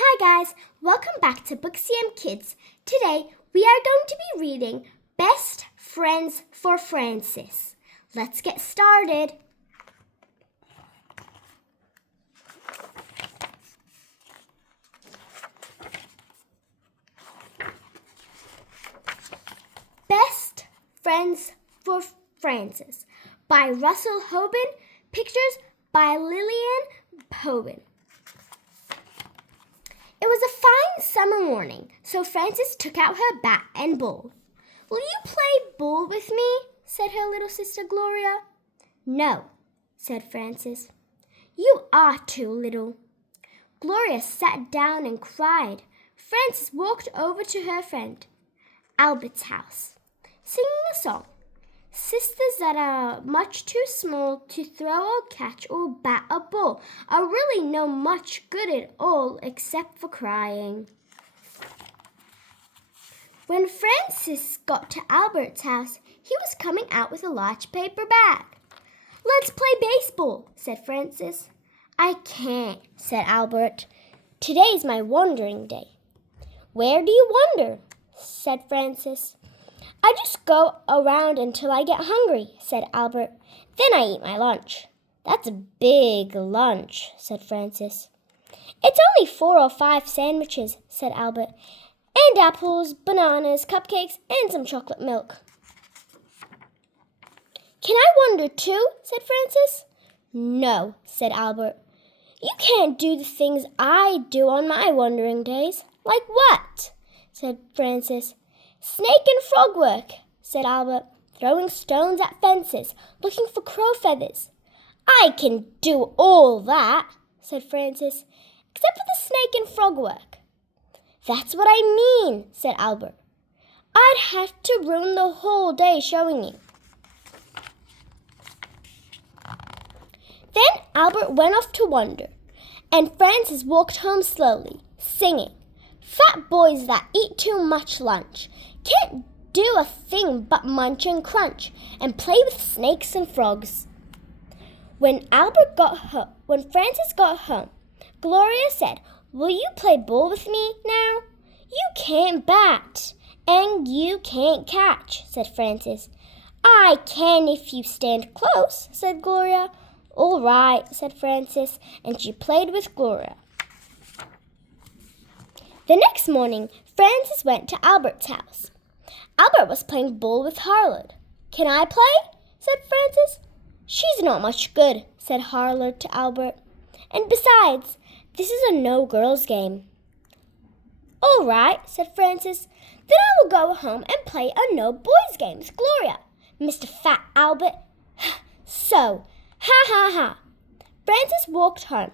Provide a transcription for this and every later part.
Hi guys, welcome back to Booksy Kids. Today we are going to be reading Best Friends for Francis. Let's get started. Best Friends for Francis by Russell Hoban. Pictures by Lillian Hoban. It was a fine summer morning, so Frances took out her bat and ball. "Will you play ball with me?" said her little sister Gloria. "No," said Frances. "You are too little." Gloria sat down and cried. Frances walked over to her friend Albert's house, singing a song. Sisters that are much too small to throw or catch or bat a ball are really no much good at all except for crying. When Francis got to Albert's house, he was coming out with a large paper bag. "Let's play baseball," said Francis. "I can't," said Albert. "Today's my wandering day." "Where do you wander?" said Francis. "I just go around until I get hungry," said Albert. "Then I eat my lunch." "That's a big lunch," said Francis. "It's only 4 or 5 sandwiches," said Albert, "and apples, bananas, cupcakes, and some chocolate milk." "Can I wander too?" said Francis. "No," said Albert. "You can't do the things I do on my wandering days." "Like what?" said Francis. "Snake and frog work," said Albert, "throwing stones at fences, looking for crow feathers." "I can do all that," said Francis, "except for the snake and frog work." "That's what I mean," said Albert. "I'd have to ruin the whole day showing you." Then Albert went off to wander, and Francis walked home slowly, singing, "Fat boys that eat too much lunch can't do a thing but munch and crunch and play with snakes and frogs." When Francis got home, Gloria said, "Will you play ball with me now?" "You can't bat, and you can't catch," said Francis. "I can if you stand close," said Gloria. "All right," said Francis, and she played with Gloria. The next morning, Francis went to Albert's house. Albert was playing ball with Harlot. "Can I play?" said Francis. "She's not much good," said Harlot to Albert. "And besides, this is a no-girls game." "All right," said Francis. "Then I will go home and play a no-boys game with Gloria." "Mr. Fat Albert." "So, ha ha ha." Francis walked home,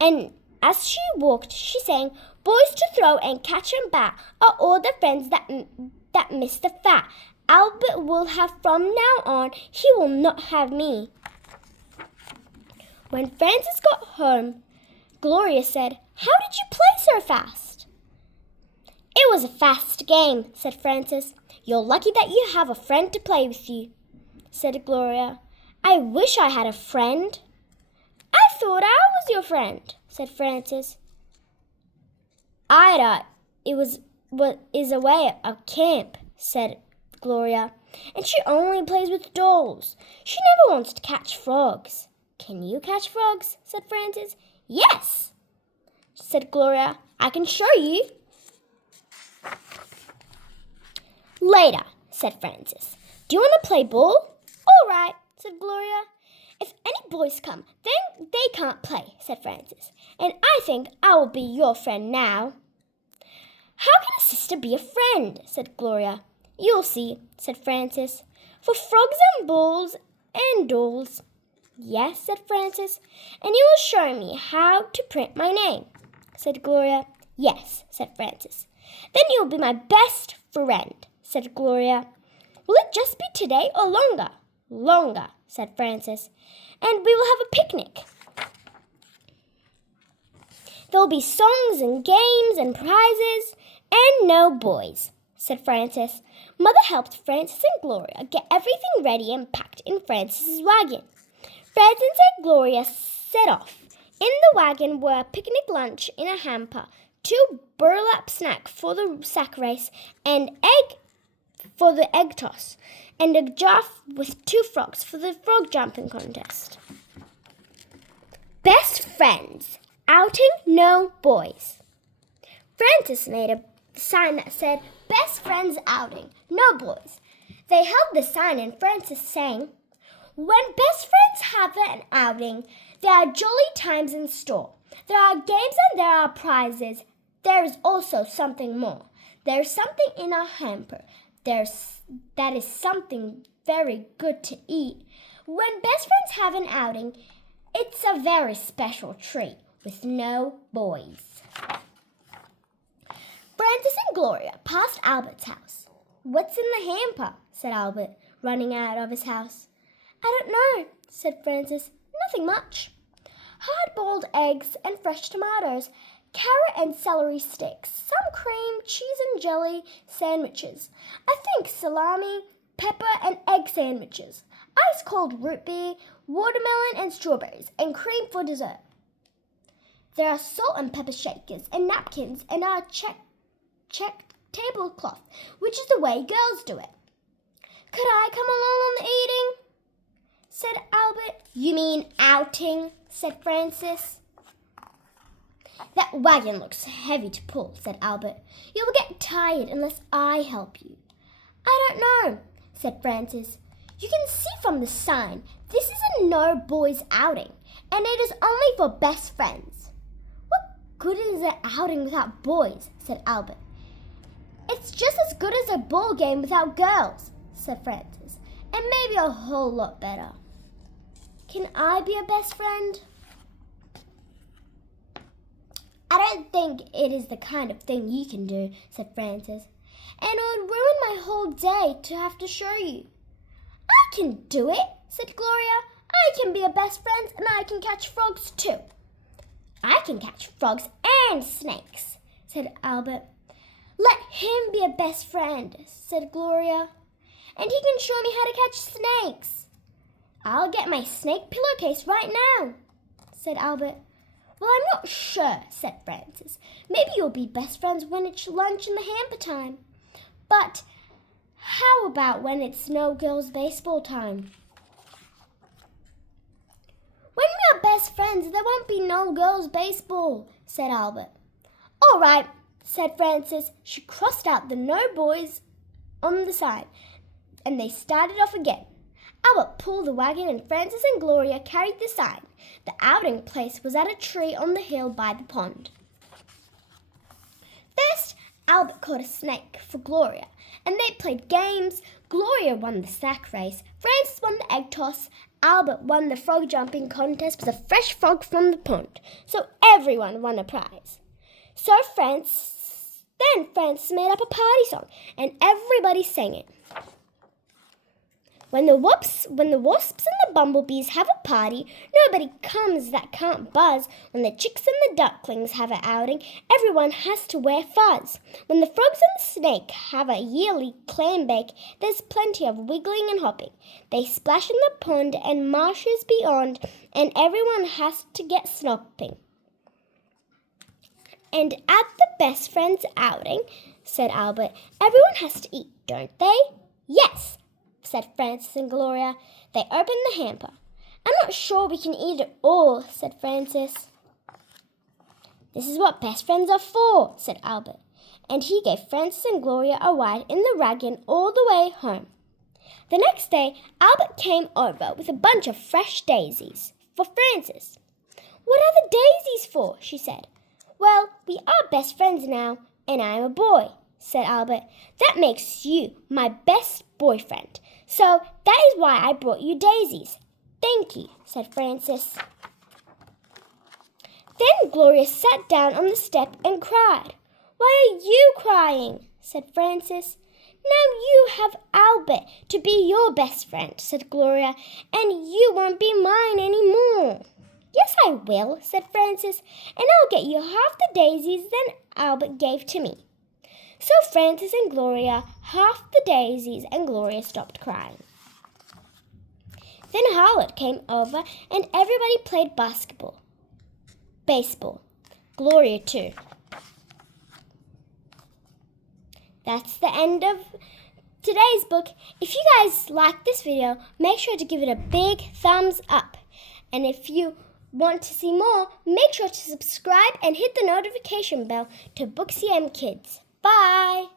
and as she walked, she sang, "Boys to throw and catch and bat are all the friends that Mr. Fat Albert will have from now on. He will not have me." When Francis got home, Gloria said, "How did you play so fast?" "It was a fast game," said Francis. "You're lucky that you have a friend to play with you," said Gloria. "I wish I had a friend." "I thought I was your friend," said Francis. "Ida is away at camp," said Gloria, "and she only plays with dolls. She never wants to catch frogs." "Can you catch frogs?" said Francis. "Yes," said Gloria. "I can show you." "Later," said Francis. "Do you want to play ball?" "All right," said Gloria. "If any boys come, then they can't play," said Francis. "And I think I will be your friend now." "How can a sister be a friend?" said Gloria. "You'll see," said Francis. "For frogs and balls and dolls." "Yes," said Francis. "And you will show me how to print my name," said Gloria. "Yes," said Francis. "Then you'll be my best friend," said Gloria. "Will it just be today or longer?" "Longer," said Francis. "And we will have a picnic. There'll be songs and games and prizes, and no boys," said Francis. Mother helped Francis and Gloria get everything ready and packed in Francis's wagon. Francis and Gloria set off. In the wagon were a picnic lunch in a hamper, 2 burlap snacks for the sack race, and egg for the egg toss, and a jar with 2 frogs for the frog jumping contest. Best friends. Outing, no boys. Francis made a sign that said, Best friends outing, no boys. They held the sign and Francis sang, When best friends have an outing, there are jolly times in store. There are games and there are prizes. There is also something more. There is something in our hamper. That is something very good to eat. When best friends have an outing, it's a very special treat with no boys. Francis and Gloria passed Albert's house. What's in the hamper? Said Albert, running out of his house. I don't know, said Francis. Nothing much. Hard-boiled eggs and fresh tomatoes, carrot and celery sticks, some cream, cheese and jelly sandwiches. I think salami, pepper and egg sandwiches, ice-cold root beer, watermelon and strawberries, and cream for dessert. There are salt and pepper shakers and napkins and our checked tablecloth, which is the way girls do it. Could I come along on the eating? Said Albert. You mean outing? Said Francis. That wagon looks heavy to pull, said Albert. You will get tired unless I help you. I don't know, said Francis. You can see from the sign, this is a no boys outing, and it is only for best friends. What good is an outing without boys? Said Albert. It's just as good as a ball game without girls, said Francis, and maybe a whole lot better. Can I be a best friend? I don't think it is the kind of thing you can do, said Francis, and it would ruin my whole day to have to show you. I can do it, said Gloria. I can be a best friend and I can catch frogs too. I can catch frogs and snakes, said Albert. Let him be a best friend, said Gloria, and he can show me how to catch snakes. I'll get my snake pillowcase right now, said Albert. Well, I'm not sure, said Francis. Maybe you'll be best friends when it's lunch in the hamper time. But how about when it's no girls' baseball time? When we are best friends, there won't be no girls' baseball, said Albert. All right, said Francis. She crossed out the no boys on the sign, and they started off again. Albert pulled the wagon and Francis and Gloria carried the sign. The outing place was at a tree on the hill by the pond. First, Albert caught a snake for Gloria, and they played games. Gloria won the sack race, Francis won the egg toss, Albert won the frog jumping contest with a fresh frog from the pond, so everyone won a prize. Then Francis made up a party song, and everybody sang it. When the wasps and the bumblebees have a party, nobody comes that can't buzz. When the chicks and the ducklings have an outing, everyone has to wear fuzz. When the frogs and the snake have a yearly clam bake, there's plenty of wiggling and hopping. They splash in the pond and marshes beyond, and everyone has to get snopping. And at the best friends outing, said Albert, everyone has to eat, don't they? Yes, said Francis and Gloria. They opened the hamper. I'm not sure we can eat it all, said Francis. This is what best friends are for, said Albert, and he gave Francis and Gloria a ride in the wagon all the way home. The next day, Albert came over with a bunch of fresh daisies for Francis. What are the daisies for? She said. Well, we are best friends now, and I'm a boy, said Albert. That makes you my best boyfriend. So that is why I brought you daisies. Thank you, said Francis. Then Gloria sat down on the step and cried. Why are you crying? Said Francis. Now you have Albert to be your best friend, said Gloria, and you won't be mine any more. Yes, I will, said Francis, and I'll get you half the daisies that Albert gave to me. So Francis and Gloria half the daisies, and Gloria stopped crying. Then Harlot came over, and everybody played baseball. Gloria too. That's the end of today's book. If you guys like this video, make sure to give it a big thumbs up. And if you want to see more, make sure to subscribe and hit the notification bell to Booksy and Kids. Bye!